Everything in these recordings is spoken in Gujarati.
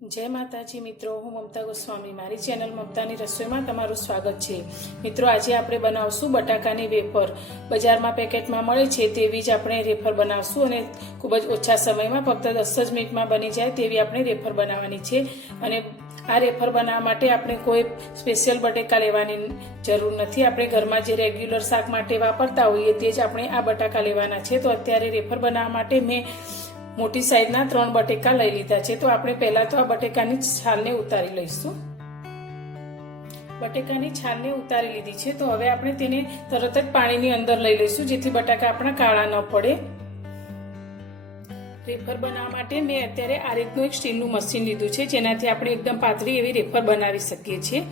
जय माताजी मित्रों, हूँ ममता गोस्वामी। मारी चेनल ममतानी रसोईमां तमारुं स्वागत छे। मित्रों, आज आपणे बनावशुं बटाकानी वेफर। बजारमां पेकेटमां मळे छे तेवी ज आपणे वेफर बनावशुं अने खूब ज ओछा समयमां फक्त 10 ज मिनिटमां बनी जाय तेवी आपणे वेफर बनाववानी छे। अने आ वेफर बनाववा माटे आपणे कोई स्पेशियल बटेका लेवानी जरूर नथी। आपणे घरमां जे रेग्युलर शाक माटे वापरता होईए ते ज आपणे आ बटाका लेवाना छे। तो अत्यारे वेफर बनाववा माटे मैं मोटी साइजना 3 बटेका लई लीधा छे। तो आपणे पहेला तो आ बटेकानी छालने उतारी लईशुं। बटेकानी छालने उतारी लीधी छे। तो हवे आपणे तेने तरत ज पाणीनी अंदर लई लईशुं जेथी बटाका आपणा काळा न पड़े। रेफर बनाववा माटे मैं अत्यारे आ रीतनुं एक स्टीलनुं मशीन लीधुं छे जेनाथी आपणे एकदम पातળી एवी रेफर बनावी सकीए छीए।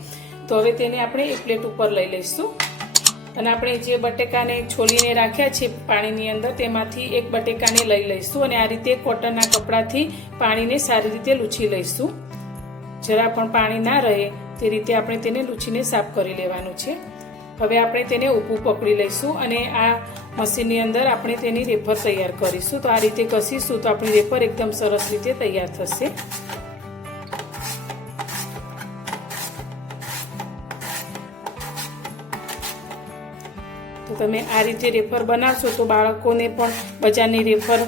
तो हवे तेने आपणे एक प्लेट उपर लई लईशुं અને આપણે જે બટેકાને છોલીને રાખ્યા છે પાણીની અંદર તેમાંથી એક બટેકાને લઈ લઈશું અને આ રીતે કોટનના કપડાથી પાણીને સારી રીતે લૂછી લઈશું। જરા પણ પાણી ના રહે તે રીતે આપણે તેને લૂછીને સાફ કરી લેવાનું છે। હવે આપણે તેને ઊભું પકડી લઈશું અને આ મશીનની અંદર આપણે તેની રેફર તૈયાર કરીશું। તો આ રીતે ઘસીશું તો આપણી રેફર એકદમ સરસ રીતે તૈયાર થશે। तो तमे आ रीते रेफर बनावशो तो बाळकोने पण बजारनी रेफर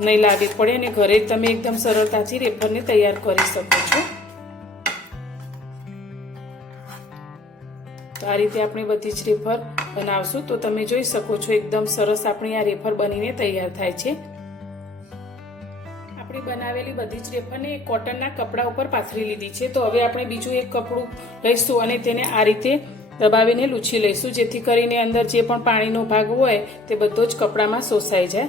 नहीं लाववी पड़े अने घरे तमे एकदम सरलताथी रेफरने तैयार करी शको छो। तो आ रीते आपणे बधी ज रेफर बनावशुं तो तमे जोई शको छो एकदम सरस आपणी आ रेफर बनीने तैयार थाय छे। आपणी बनावेली बधी ज रेफरने एक कॉटनना कपड़ा उपर पाथरी लीधी छे। तो हवे आपणे बीजुं एक कपड़ुं लईशुं अने तेने आ रीते दबावीने लूછી લઈશું જેથી કરીને અંદર જે પણ પાણીનો ભાગ હોય તે બધો જ કપડામાં શોષાઈ જાય।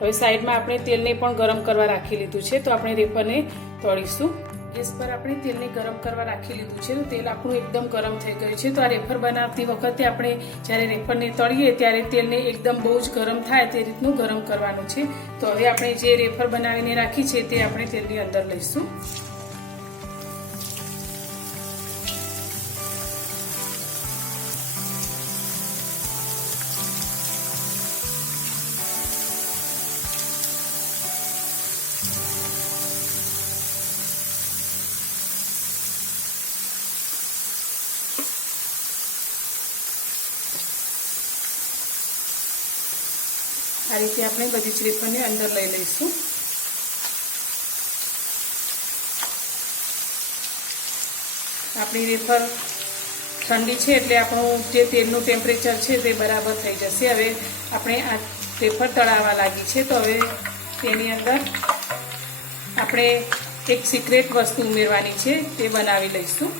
હવે સાઈડમાં આપણે તેલને પણ ગરમ કરવા રાખી લીધું છે। તો આપણે રેફરને તળીશું। ગેસ પર આપણે તેલને ગરમ કરવા રાખી લીધું છે। તો તેલ આપણું એકદમ ગરમ થઈ ગયું છે। તો આ રેફર બનાવતી વખતે આપણે જ્યારે રેફરને તળીએ ત્યારે તેલને એકદમ બહુ જ ગરમ થાય તે રીતનું ગરમ કરવાનું છે। તો હવે આપણે જે રેફર બનાવીને રાખી છે તે આપણે તેલની અંદર લઈશું। आ रीते आपणे बधी ज रेफरने अंदर लई लईशुं। आपणी रेफर ठंडी छे एटले आपणुं जे तेलनुं टेम्परेचर छे ते बराबर थई जशे। हवे आपणे आ रेफर तळावा लागी छे। तो हवे तेनी अंदर आपणे एक सीक्रेट वस्तु उमेरवानी छे ते बनावी लईशुं।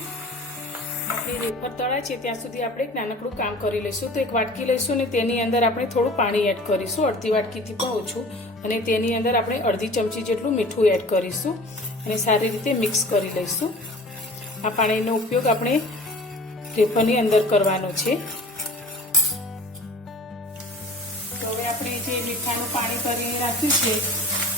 आपणी रेफर तळाय छे त्यां सुधी आपणे एक नानकड़ुं काम करी लईशुं। तो एक वाटकी लईशुं अने तेनी अंदर आपणे थोडुं पाणी एड करीशुं, अर्धी वाटकीथी पण ओछुं, अने तेनी अंदर आपणे अर्धी चमची जेटલું મીઠું एड करीशुं अने सारी रीते मिक्स करी लईशुं। आ पाणीनो उपयोग आपणे रेफरनी अंदर करवानो छे। तो हवे आपणे जे मीठानुं पाणी કરીને રાખ્યું છે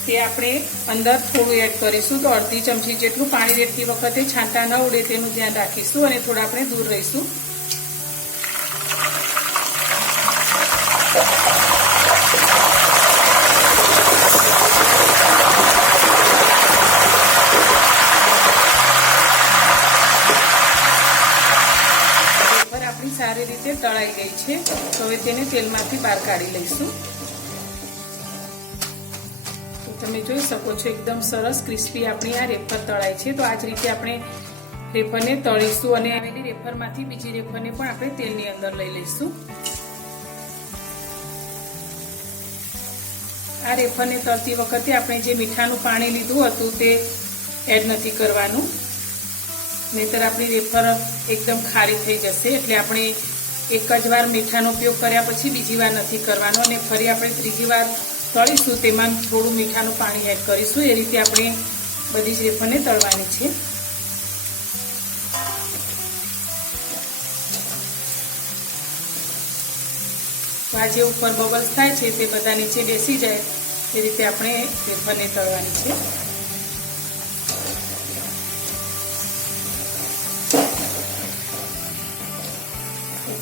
તે આપણે અંદર થોડું એડ કરીશું। તો અડધી ચમચી જેટલું પાણી રેડતી વખતે છાંટા ન ઉડે તેનું ધ્યાન રાખીશું અને થોડા આપણે દૂર રહીશું। વેફર આપણી સારી રીતે તળાઈ ગઈ છે। તો હવે તેને તેલમાંથી બહાર કાઢી લઈશું। તમે જોઈ શકો છો એકદમ સરસ ક્રિસ્પી આપણી આ રેફર તળાઈ છે। તો આ જ રીતે આપણે રેફરને તળીશું અને આવેલી રેફરમાંથી બીજી રેફરને પણ આપણે તેલની અંદર લઈ લઈશું। આ રેફરને તળતી વખતે આપણે જે મીઠાનું પાણી લીધું હતું તે એડ નથી કરવાનું, નહીતર આપણી રેફર એકદમ ખારી થઈ જશે। એટલે આપણે એક જ વાર મીઠાનો ઉપયોગ કર્યા પછી બીજી વાર નથી કરવાનો અને ફરી આપણે ત્રીજી વાર તળીશું તેમાં થોડું મીઠાનું પાણી એડ કરીશું। એ રીતે આપણે બધી જ રેફરને તળવાની છે। તો આ જે ઉપર બબલ્સ થાય છે તે બધા નીચે બેસી જાય એ રીતે આપણે રેફરને તળવાની છે।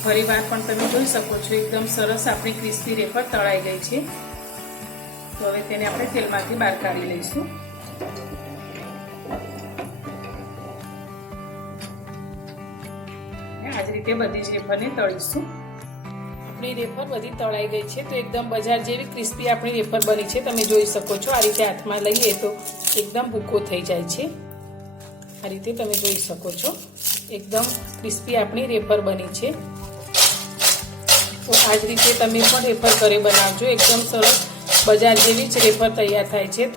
ફરી વાર પણ તમે જોઈ શકો છો એકદમ સરસ આપણી ક્રિસ્પી રેફર તળાઈ ગઈ છે। તો હવે તેને આપણે તેલમાંથી બહાર કાઢી લઈશું। આ જ રીતે બધી જ વેફરને તળીશું. આપણી વેફર બધી તળાઈ ગઈ છે તો એકદમ બજાર જેવી ક્રિસ્પી આપણી વેફર બની છે. તમે જોઈ શકો છો. આ રીતે હાથમાં લઈએ તો એકદમ ભૂકો થઈ જાય છે. આ રીતે તમે જોઈ શકો છો. એકદમ ક્રિસ્પી આપણી વેફર બની છે. તો આ જ રીતે તમે પણ વેફર ઘરે બનાવજો. એકદમ સરસ બજાર જેવી જ વેફર તૈયાર થાય છે.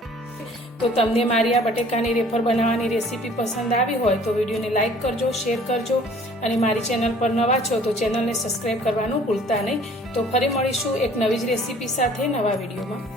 તો તમને મારી આ બટેકાની વેફર બનાવવાની રેસીપી પસંદ આવી હોય તો વિડીયોને લાઇક કરજો, શેર કરજો અને મારી ચેનલ પર નવા છો તો ચેનલને સબસ્ક્રાઈબ કરવાનું ભૂલતા નહીં. તો ફરી મળીશું એક નવી જ રેસીપી સાથે નવા વિડીયોમાં.